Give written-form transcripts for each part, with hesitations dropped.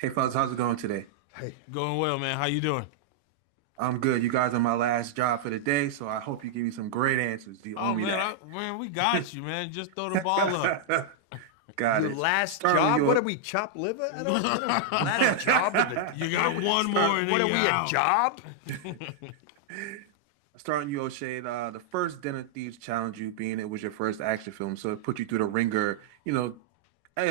Hey fellas, how's it going today? Hey, Going well, man. How you doing? I'm good. You guys are my last job for the day, so I hope you give me some great answers. You owe Oh me man, that. we got you, man. Just throw the ball up. Got your it. last Starting with job? What are you. we, chop liver? I don't. Last job of the. You What are got we? one more and What then are you're we? A out. job? Starting you, O'Shea. The first Den of Thieves challenged you, being it was your first action film, so it put you through the ringer,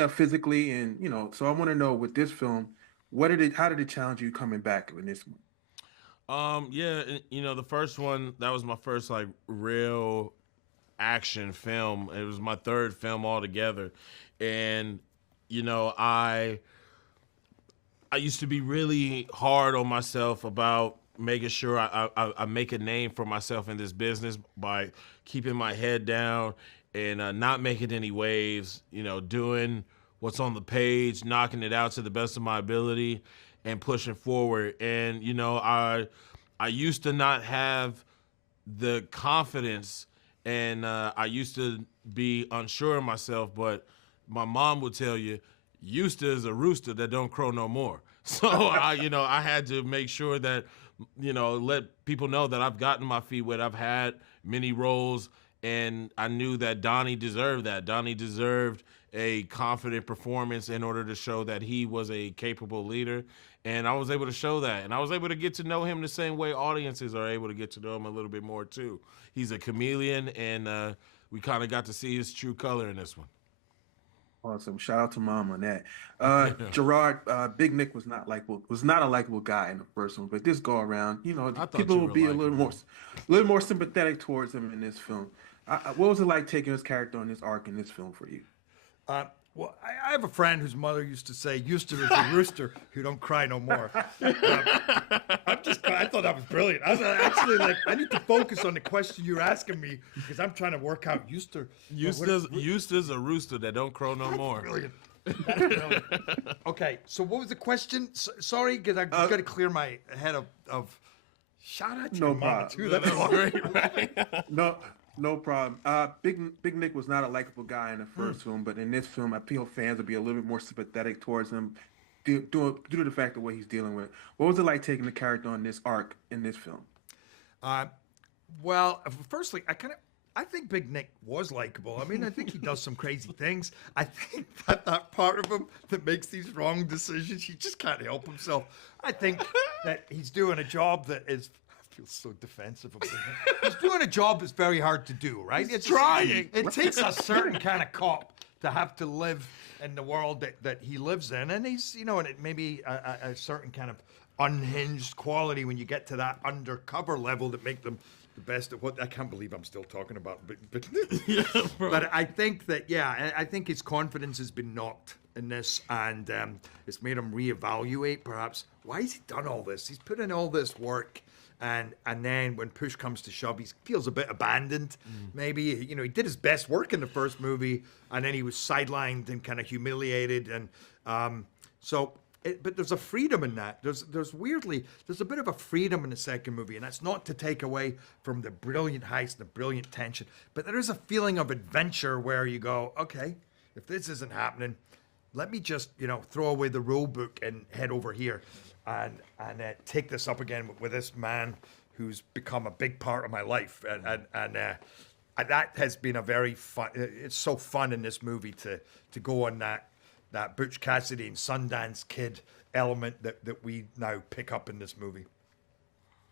physically, and So I want to know with this film, what did it? How did it challenge you coming back in this one? Yeah, the first one that was my first like real action film. It was my third film altogether, and you know, I used to be really hard on myself about making sure I make a name for myself in this business by keeping my head down and not making any waves, doing what's on the page, knocking it out to the best of my ability and pushing forward. And, I used to not have the confidence and I used to be unsure of myself, but my mom would tell you, Eusta is a rooster that don't crow no more. So I had to make sure that, let people know that I've gotten my feet wet. I've had many roles and I knew that Donnie deserved that. Donnie deserved a confident performance in order to show that he was a capable leader. And I was able to show that. And I was able to get to know him the same way audiences are able to get to know him a little bit more, too. He's a chameleon, and we kind of got to see his true color in this one. Awesome. Shout out to mom on that. Gerard, Big Nick was not a likable guy in the first one, but this go around, I thought people you will were be likable. a little more sympathetic towards him in this film. What was it like taking his character on this arc in this film for you? Well, I have a friend whose mother used to say, "Euster is a rooster who don't cry no more." I thought that was brilliant. I was actually like, I need to focus on the question you're asking me because I'm trying to work out Euster. Eusta's a rooster that don't crow no more. Brilliant. That's brilliant. Okay, so what was the question? Sorry, because I've got to clear my head of. Shout out to your No mama problem. too. That's Great, right? No, no problem. Big Nick was not a likable guy in the first film, but in this film, I feel fans will be a little bit more sympathetic towards him due to the fact of what he's dealing with. What was it like taking the character on this arc in this film? Well, firstly, I think Big Nick was likable. I mean, I think he does some crazy things. I think that part of him that makes these wrong decisions, he just can't help himself. I think that he's doing a job that is. I feel so defensive of him. He's doing a job that's very hard to do, right? He's trying. It takes a certain kind of cop to have to live in the world that he lives in, and he's, and it may be a certain kind of unhinged quality when you get to that undercover level that make them the best at what I can't believe I'm still talking about. But Yeah, bro. but I think that I think his confidence has been knocked in this, and it's made him reevaluate perhaps why has he done all this. He's put in all this work. And then when push comes to shove, he feels a bit abandoned. Maybe he did his best work in the first movie, and then he was sidelined and kind of humiliated. And but there's a freedom in that. There's a bit of a freedom in the second movie, and that's not to take away from the brilliant heist and the brilliant tension, but there is a feeling of adventure where you go, okay, if this isn't happening, let me just throw away the rule book and head over here and take this up again with this man who's become a big part of my life, and that has been a very fun. It's so fun in this movie to go on that Butch Cassidy and Sundance Kid element that we now pick up in this movie.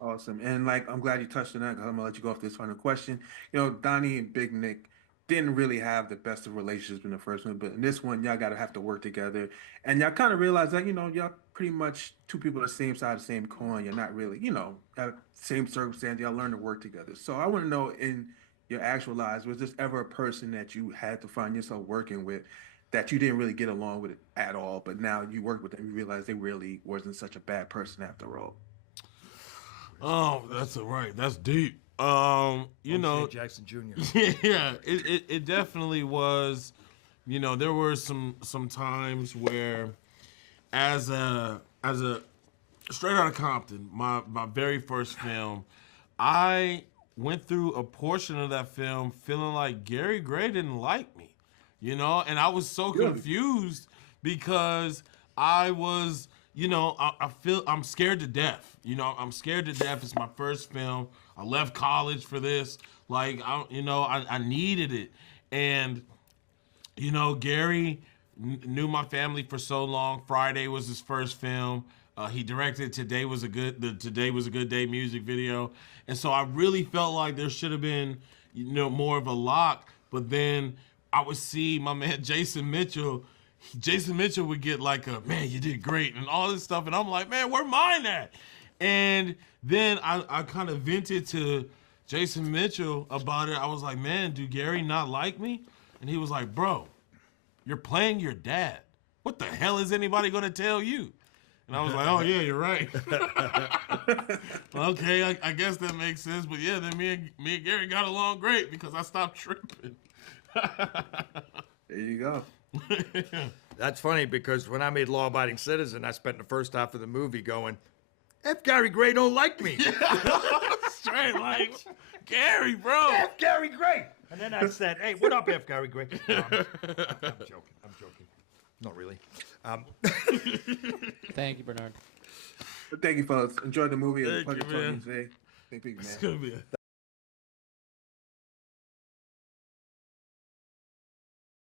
Awesome. And like, I'm glad you touched on that because I'm gonna let you go off this final question. Donnie and Big Nick didn't really have the best of relationships in the first one, but in this one, y'all gotta have to work together. And y'all kind of realize that, y'all pretty much two people on the same side of the same coin. You're not really, have same circumstance. Y'all learn to work together. So I want to know in your actual lives, was this ever a person that you had to find yourself working with that you didn't really get along with at all, but now you work with them, you realize they really wasn't such a bad person after all? Oh, that's right. That's deep. O.J. Jackson Jr. Yeah, it definitely was. There were some times where, as a straight out of Compton, my very first film, I went through a portion of that film feeling like Gary Gray didn't like me, and I was so Really? confused because I was, I feel I'm scared to death. I'm scared to death. It's my first film. I left college for this. Like, I needed it. And, Gary knew my family for so long. Friday was his first film. He directed Today Was a Good Day music video. And so I really felt like there should have been, more of a lock. But then I would see my man Jason Mitchell would get like a, man, you did great and all this stuff. And I'm like, man, where mine at? And then I kind of vented to Jason Mitchell about it. I was like, man, do Gary not like me? And he was like, bro, you're playing your dad. What the hell is anybody going to tell you? And I was like, oh, yeah, you're right. Okay, I guess that makes sense. But yeah, then me and Gary got along great because I stopped tripping. There you go. That's funny because when I made Law Abiding Citizen, I spent the first half of the movie going, F. Gary Gray don't like me. Straight like, Gary, bro. F. Gary Gray. And then I said, hey, what up, F. Gary Gray? No, I'm joking. Not really. Thank you, Bernard. But thank you, fellas. Enjoyed the movie. It was a Thank pleasure you, man. talking today. Thank you, man. It's gonna be a